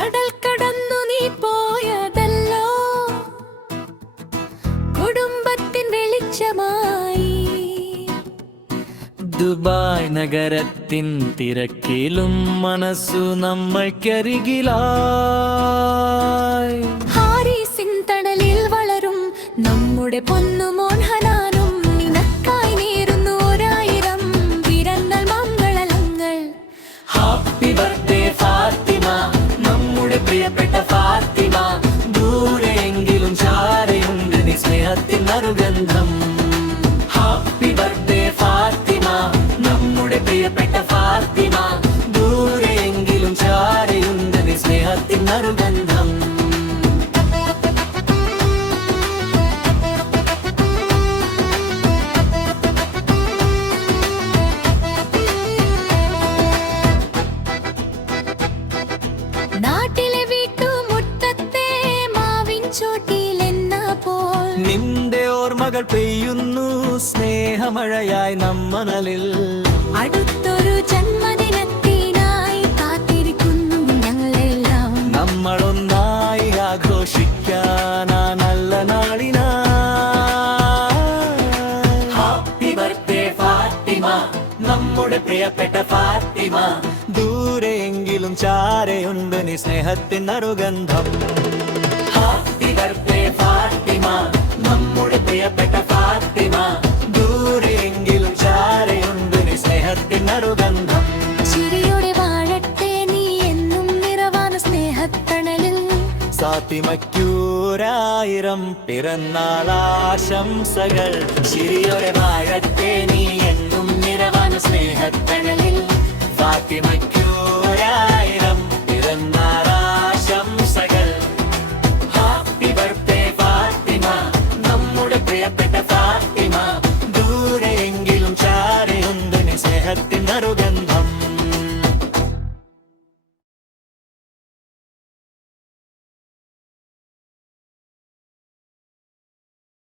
കടൽ കടന്നു നീ പോയതല്ലോ കുടുംബത്തിൻ വെളിച്ചമായി. ദുബായ് നഗരത്തിൻ തിരക്കിലും മനസ്സു നമ്മൾക്കരികിലായി. ഹാരിസിൻ തണലിൽ വളരും നമ്മുടെ പൊന്നുമോൻ ഹനാനും നിനക്കായി നേരുന്നു 1000 വിരന്നൽ മംഗളങ്ങൾ. ഹാപ്പി ബർത്ത്ഡേ ഫാത്തിമ, നമ്മുടെ പ്രിയപ്പെട്ട ഫാത്തിമ. ദൂരെയെങ്കിലും ചാരയുണ്ട് നീ സ്നേഹത്തിൻ മറുഗന്ധം. ഹാപ്പി ബർത്ത്ഡേ ഫാത്തിമ, നമ്മുടെ പ്രിയപ്പെട്ട ഫാത്തിമ. ദൂരെയെങ്കിലും ചാരയുണ്ട് നീ സ്നേഹത്തിൻ മറുഗന്ധം. നാട്ടിലെ വീട്ടുമുറ്റത്തെ മാവിൻ ചോട്ടിലെന്ന പോൽ നിന്റെ ഓർമ്മകൾ പെയ്യുന്നു സ്നേഹമഴയായി നമ്മനലിൽ. അടുത്തൊരു ജന്മദിനത്തിനായി കാത്തിരിക്കുന്നു ഞങ്ങളെല്ലാം. നമ്മളൊന്നായി ആഘോഷിക്കാൻ ആ നല്ല നാളിനാ. ഹാപ്പി ബർത്ത്ഡേ ഫാത്തിമ, നമ്മുടെ പ്രിയപ്പെട്ട ഫാത്തിമ. ദൂരെയെങ്കിലും ചാരയുണ്ട് നീ സ്നേഹത്തിൻ നറുഗന്ധം. ഹാപ്പി ബർത്ത്ഡേ ഫാത്തിമ, നമ്മുടെ പ്രിയപ്പെട്ട ഫാത്തിമ. ദൂരെയെങ്കിലും ചാരയുണ്ട് നീ സ്നേഹത്തിൻ നറുഗന്ധം. ചിരിയോടെ വാഴട്ടെ നീ എന്നും നിറവാന സ്നേഹത്തണലിൽ. ഫാത്തിമയ്ക്കൂരായിരം പിറന്നാളാശംസകൾ. ചിരിയോടെ വാഴട്ടെ നീ എന്നും നിറവാന സ്നേഹത്തണലിൽ. ഫാത്തിമയ്ക്ക്